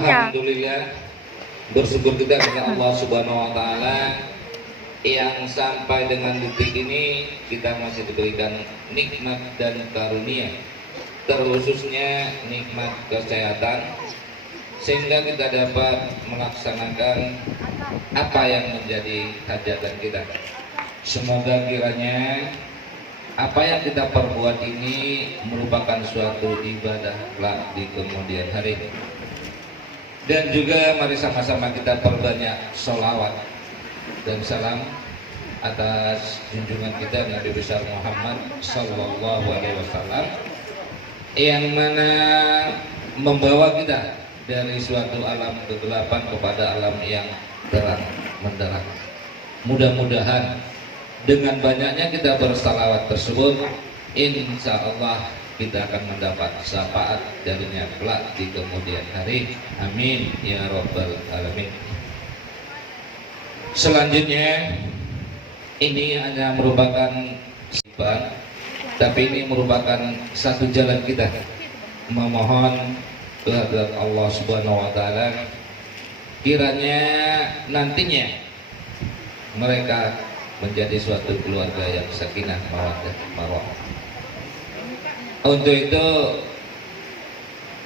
Alhamdulillah, bersyukur kita kepada Allah Subhanahu wa taala yang sampai dengan detik ini kita masih diberikan nikmat dan karunia, terkhususnya nikmat kesehatan, sehingga kita dapat melaksanakan apa yang menjadi hajatan kita. Semoga kiranya apa yang kita perbuat ini merupakan suatu ibadah kelak di kemudian hari. Dan juga mari sama-sama kita perbanyak sholawat dan salam atas junjungan kita Nabi besar Muhammad Sallallahu Alaihi Wasallam, yang mana membawa kita dari suatu alam kegelapan kepada alam yang terang menderang. Mudah-mudahan dengan banyaknya kita bersalawat tersebut, insya Allah kita akan mendapat syafaat darinya kelak di kemudian hari. Amin ya rabbal alamin. Selanjutnya, ini hanya merupakan sifat, tapi ini merupakan satu jalan kita memohon kehadirat Allah Subhanahu wa taala, kiranya nantinya mereka menjadi suatu keluarga yang sakinah mawaddah warahmah. Untuk itu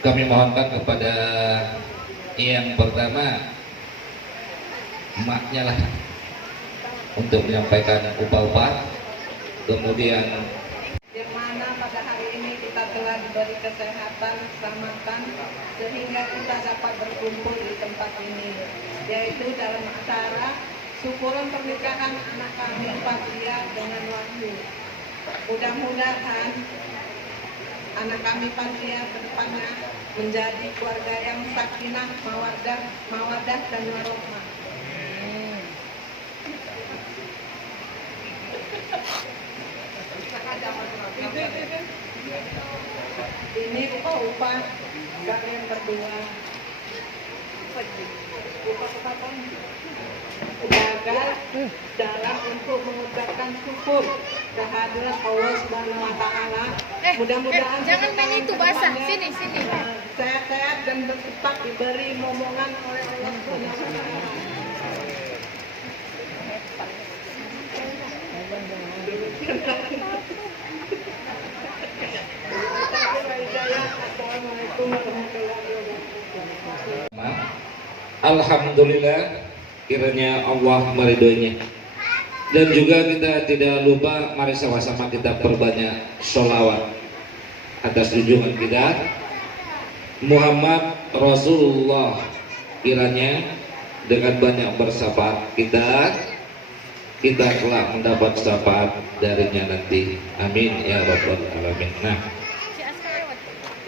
kami mohonkan kepada yang pertama emaknya lah untuk menyampaikan upah-upah, kemudian yang mana pada hari ini kita telah diberi kesehatan, keselamatan, sehingga kita dapat berkumpul di tempat ini, yaitu dalam acara syukuran pernikahan anak kami Fatia dengan Wahyu. Mudah-mudahan anak kami Fatia kedepannya menjadi keluarga yang sakinah, mawaddah dan warahmah. Ini upah kalian berdua. Gagal dalam untuk mengucapkan syukur kehadiran Allah Subhanahu wa taala. Mudah-mudahan jangan main itu basah. Sini. sehat-sehat dan bercepat diberi momongan oleh Allah Subhanahu wa taala. Assalamualaikum warahmatullahi wabarakatuh. alhamdulillah kiranya Allah meridhoinya. Dan juga kita tidak lupa mari sama-sama kita perbanyak sholawat atas junjungan kita Muhammad Rasulullah, kiranya dengan banyak bersahabat kita kelak mendapat syafaat darinya nanti. Amin ya rabbal alamin. Nah,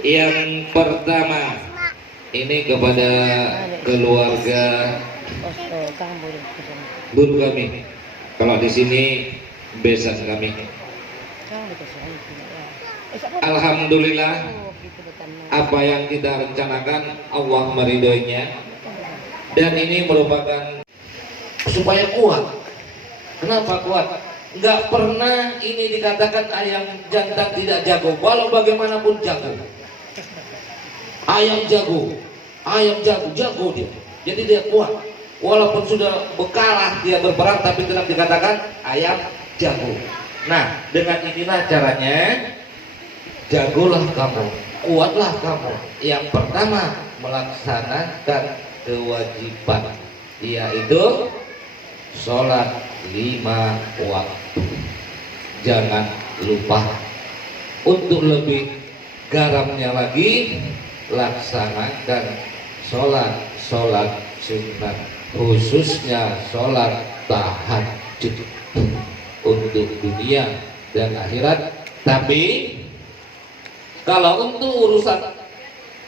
yang pertama ini kepada keluarga guru kami. Kalau di sini besan kami. Alhamdulillah, apa yang kita rencanakan Allah meridhoinya, dan ini merupakan supaya kuat. Kenapa kuat? Nggak pernah ini dikatakan ayam jantan tidak jago, walau bagaimanapun jago. Ayam jago dia. Jadi dia kuat. Walaupun sudah bekalah dia berperang, tapi tetap dikatakan ayam jago. Nah, dengan inilah caranya, jagolah kamu, kuatlah kamu. Yang pertama melaksanakan kewajiban, yaitu sholat 5 waktu. Jangan lupa. Untuk lebih garamnya lagi, laksanakan sholat sunat, khususnya sholat tahajud untuk dunia dan akhirat. Tapi kalau untuk urusan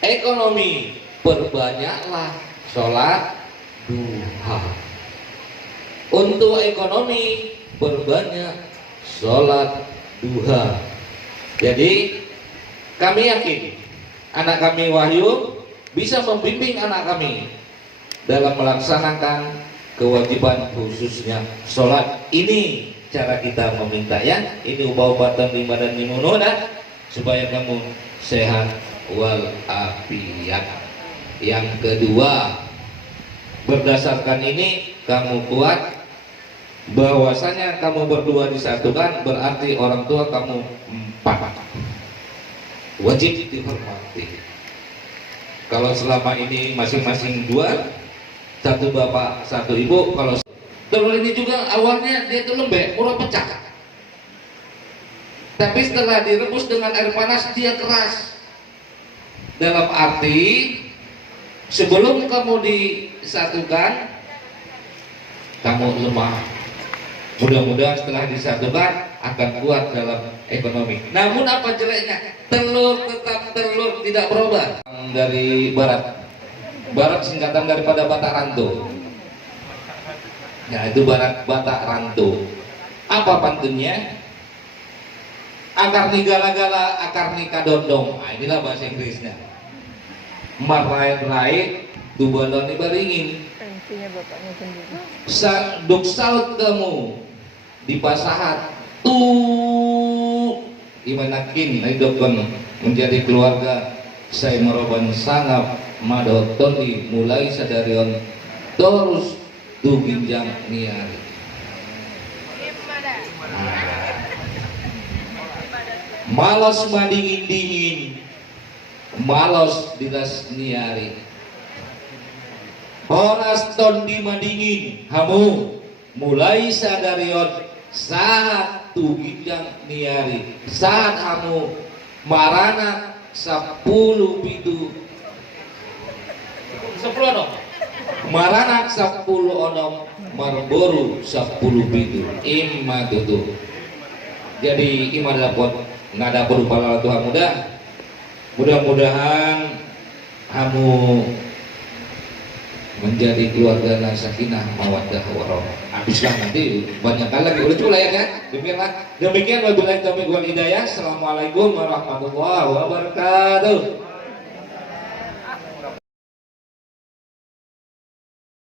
ekonomi, perbanyaklah sholat duha. Untuk ekonomi, berbanyak sholat duha. Jadi kami yakin anak kami Wahyu bisa membimbing anak kami dalam melaksanakan kewajiban khususnya sholat. Ini cara kita meminta ya. Ini ubah-ubatan lima dan limununa supaya kamu sehat wal afiat. Yang kedua, berdasarkan ini kamu kuat bahwasanya kamu berdua disatukan, berarti orang tua kamu 4 wajib dihormati. Kalau selama ini masing-masing 2, 1 bapak 1 ibu, kalau telur ini juga awalnya dia itu lembek, murah pecah, tapi setelah direbus dengan air panas dia keras. Dalam arti sebelum kamu disatukan kamu lemah. Mudah-mudahan setelah disatukan akan kuat dalam ekonomi. Namun apa jeleknya? Telur tetap telur, tidak berubah. Dari barat, barat singkatan daripada Batak Ranto. Nah itu barat Batak Ranto. Apa pantunnya? Akar ni gala-gala, akar ni kadondong. Nah, inilah bahasa Inggrisnya. Marait-rait, tubalon ni baringin. Duk saut kamu di pasahat imanakin hidupkan menjadi keluarga saya meroban sangap madotoni mulai sadarion terus tu ginjang niari. Malos madingin-dingin, malos dilas niari. Horas ton di madingin, hamu mulai sadarion saat tu ginjang niari, saat hamu marana 10 pitu 10 dong marana 10 onom marboru 10 pitu imma tutu. Jadi imma dapat ngada berupa Tuhan mudah-mudahan kamu menjadi keluarga sakinah mawaddah warahmah. Habislah nanti banyak kali lagi udah ya kan. Demikian wabillahi taufiq wal hidayah. Assalamualaikum warahmatullahi wabarakatuh.